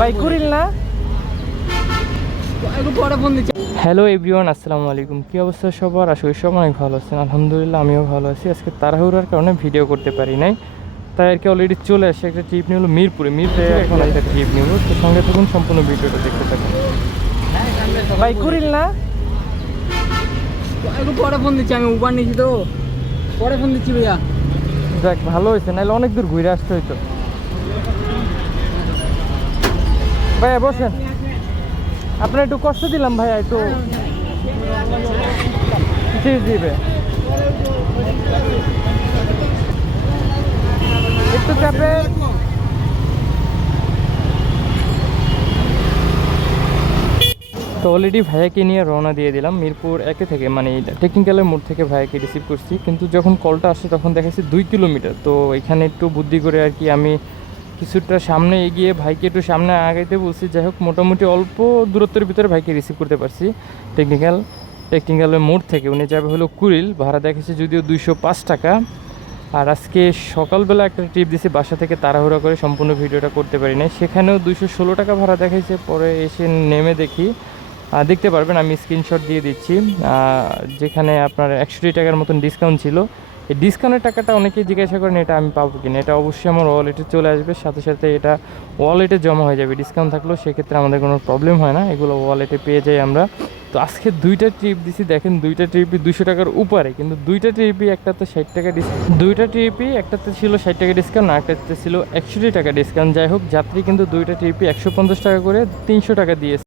ভাই কুড়িল না। Hello everyone, আসসালামু আলাইকুম। কী অবস্থা সবার? আশা করি সব অনেক ভালো আছেন। আলহামদুলিল্লাহ আমিও ভালো আছি। আজকে তাড়াহুড়ার কারণে ভিডিও করতে পারি নাই, তাই আর কি অলরেডি চলে আসে একটা ট্রিপ নিয়ে হলো মিরপুরে এখন একটা ট্রিপ নিব। তো সঙ্গে থাকুন, সম্পূর্ণ ভিডিওটা দেখতে থাকুন। ভাই কুড়িল না। একটু পরে ফোন দিচ্ছি, আমি উবার নিয়েছি তো, পরে ফোন দিচ্ছি ভাইয়া। যাক, ভালো হয়েছে, নাহলে অনেক দূর ঘুরে আসতে হইতো। ভাইয়া বসেন, আপনার একটু কষ্ট দিলাম ভাইয়া, একটু জি জি ভাই, একটু চাপে। তো অলরেডি ভাইয়াকে নিয়ে রওনা দিয়ে দিলাম মিরপুর একে থেকে, মানে টেকনিক্যালের মোড় থেকে ভাইয়াকে রিসিভ করছি। কিন্তু যখন কলটা আসে তখন দেখাচ্ছি 2 কিলোমিটার। তো এখানে একটু বুদ্ধি করে আর কি আমি কিছুটা সামনে এগিয়ে ভাইকে একটু সামনে আগাইতে বলছি। যাই হোক, মোটামুটি অল্প দূরত্বের ভিতরে ভাইকে রিসিভ করতে পারছি টেকনিক্যালের মোড় থেকে। উনি যাবে হলো কুড়িল, ভাড়া দেখেছে যদিও 205 টাকা। আর আজকে সকালবেলা একটা ট্রিপ দিছি বাসা থেকে, তাড়াহুড়া করে সম্পূর্ণ ভিডিওটা করতে পারি নাই। সেখানেও 216 টাকা ভাড়া দেখাইছে। পরে এসে নেমে দেখি, দেখতে পারবেন আমি স্ক্রিনশট দিয়ে দিচ্ছি, যেখানে আপনার 61 টাকার মতন ডিসকাউন্ট ছিল। এই ডিসকাউন্টের টাকাটা অনেকেই জিজ্ঞাসা করেন এটা আমি পাবো কিনা। এটা অবশ্যই আমার ওয়ালেটে চলে আসবে, সাথে সাথে এটা ওয়ালেটে জমা হয়ে যাবে। ডিসকাউন্ট থাকলেও সেক্ষেত্রে আমাদের কোনো প্রবলেম হয় না, এগুলো ওয়ালেটে পেয়ে যাই আমরা। তো আজকে 2টা ট্রিপ দিছি, দেখেন 2টা ট্রিপই 200 টাকার উপরে, কিন্তু 2টা ট্রিপই একটাতে 60 টাকা ডিসকাউন্ট, 2টা ট্রিপই একটাতে ছিল 60 টাকা ডিসকাউন্ট, আর একটাতে ছিল 61 টাকা ডিসকাউন্ট। যাই হোক, যাত্রী কিন্তু 2টা ট্রিপই 150 টাকা করে 300 টাকা দিয়েছে।